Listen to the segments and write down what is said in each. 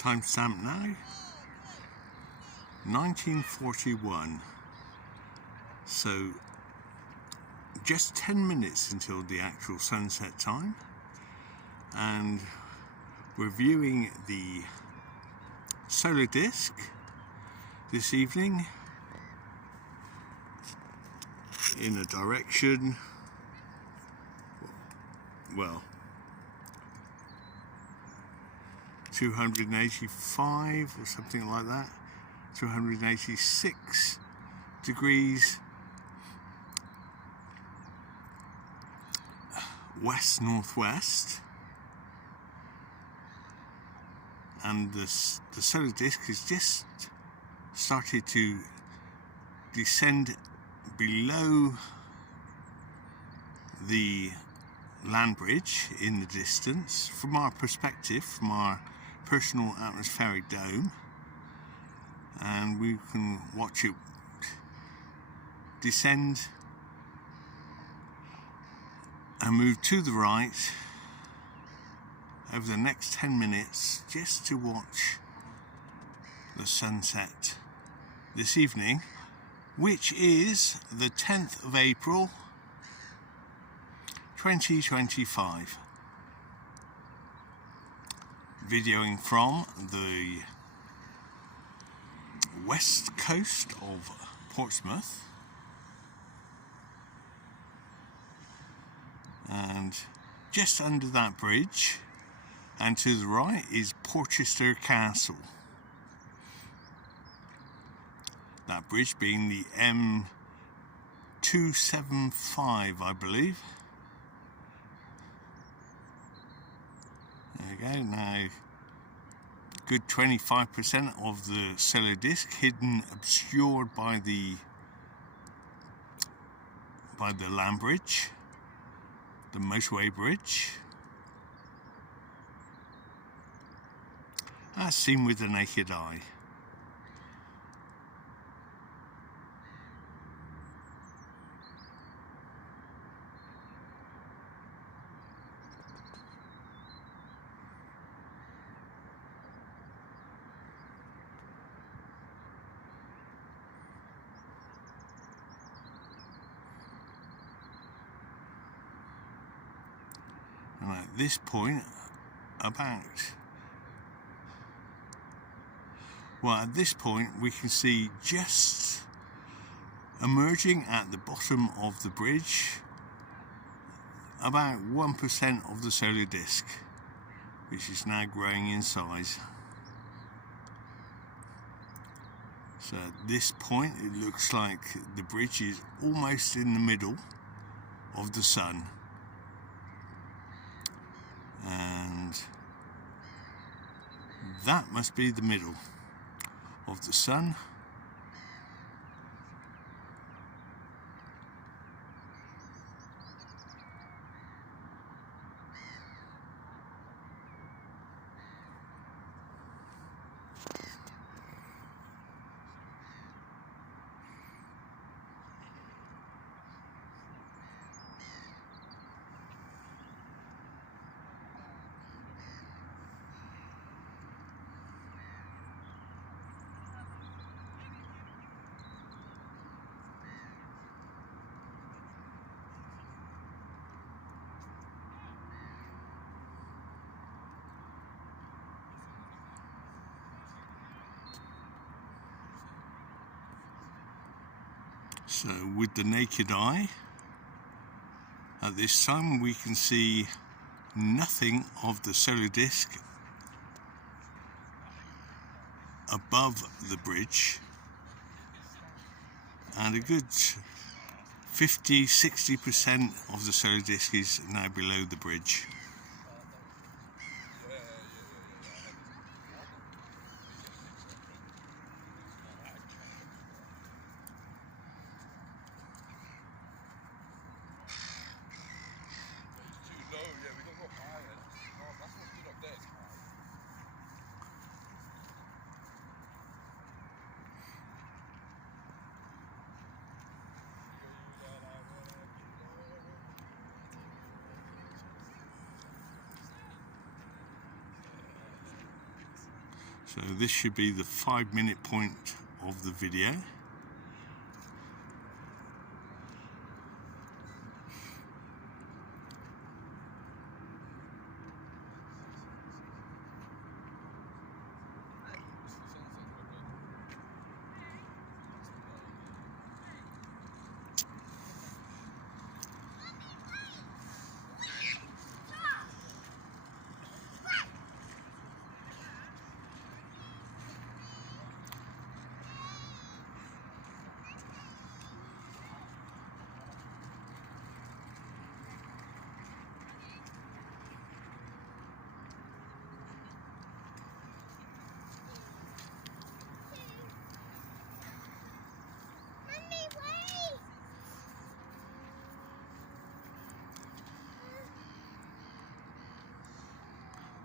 Timestamp now, 1941. So just 10 minutes until the actual sunset time, and we're viewing the solar disk this evening in a direction, well, 285 or something like that, 286 degrees west-northwest, and the solar disk has just started to descend below the land bridge in the distance. From our perspective, from our personal atmospheric dome, and we can watch it descend and move to the right over the next 10 minutes just to watch the sunset this evening, which is the 10th of April 2025. Videoing from the west coast of Portsmouth, and just under that bridge and to the right is Porchester Castle. That bridge being the M275, I believe. There we go. Now, good 25% of the solar disk hidden, obscured by the land bridge, the motorway bridge, as seen with the naked eye. And at this point, at this point we can see just emerging at the bottom of the bridge about 1% of the solar disk, which is now growing in size. So at this point it looks like the bridge is almost in the middle of the sun, and that must be the middle of the sun. So with the naked eye, at this time we can see nothing of the solar disk above the bridge, and a good 50-60% of the solar disk is now below the bridge. So this should be the 5-minute point of the video.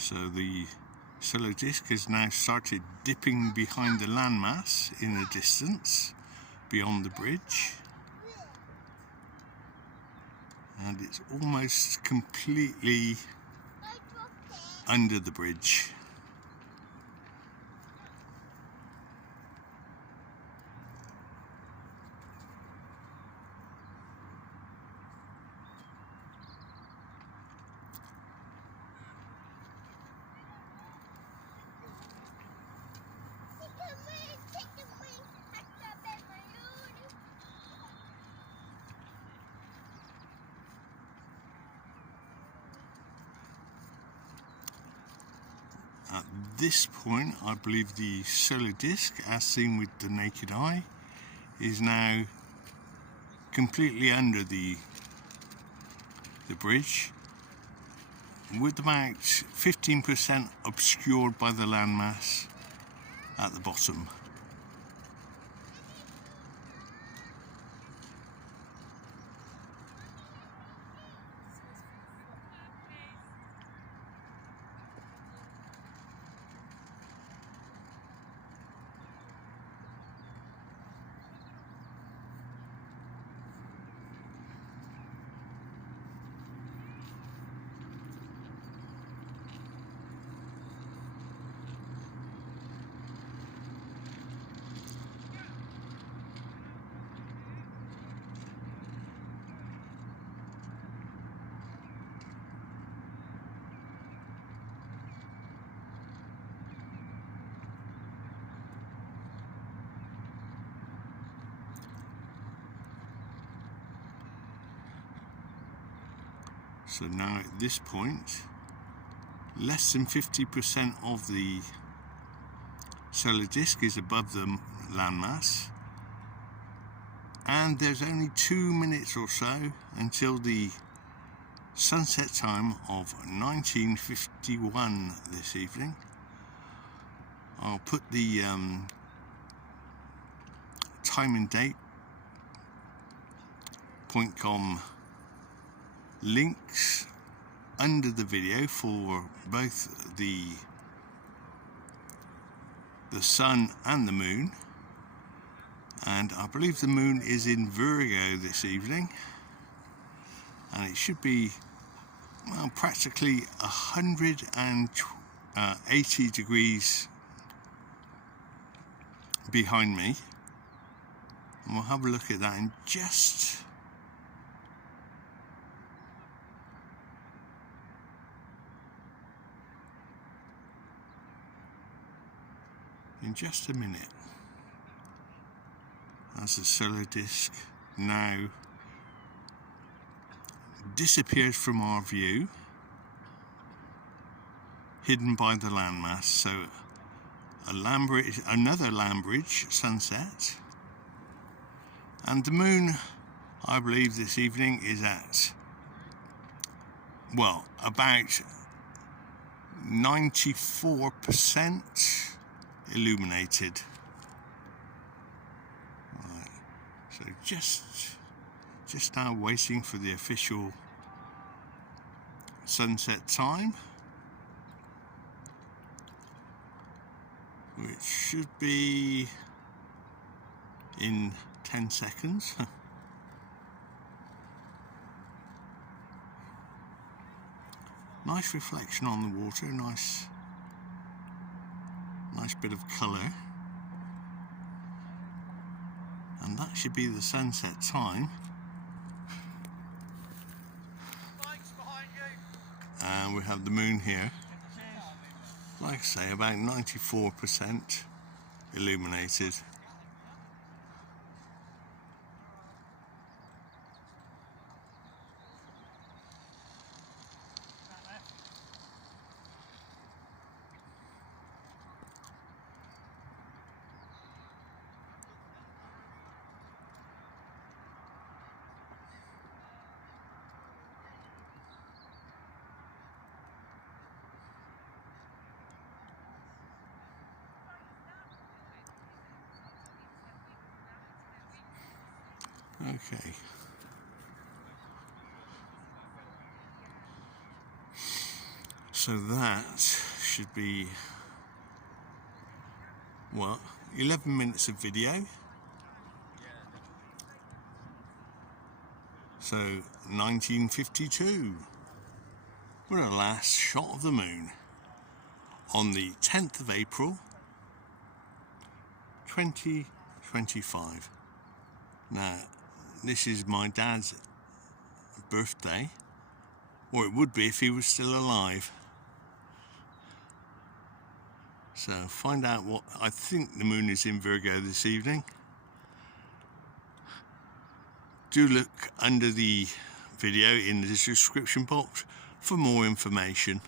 So the solar disk has now started dipping behind the landmass in the distance beyond the bridge, and it's almost completely under the bridge. At this point, I believe the solar disk, as seen with the naked eye, is now completely under the bridge, with about 15% obscured by the landmass at the bottom. So now at this point, less than 50% of the solar disk is above the landmass, and there's only 2 minutes or so until the sunset time of 1951 this evening. I'll put the time and date .com links under the video for both the sun and the moon, and I believe the moon is in Virgo this evening, and it should be, well, practically 180 degrees behind me, and we'll have a look at that in just a minute, as the solar disk now disappears from our view, hidden by the landmass. So another land bridge sunset, and the moon, I believe this evening, is at, well, about 94% illuminated. Right. So just now waiting for the official sunset time, which should be in 10 seconds. Nice reflection on the water, nice Nice bit of colour. And that should be the sunset time. And we have the moon here. Like I say, about 94% illuminated. Okay. So that should be, what, 11 minutes of video. So 1952. We're at last shot of the moon on the 10th of April 2025. Now, this is my dad's birthday, or it would be if he was still alive. So find out what, I think the moon is in Virgo this evening. Do look under the video in the description box for more information.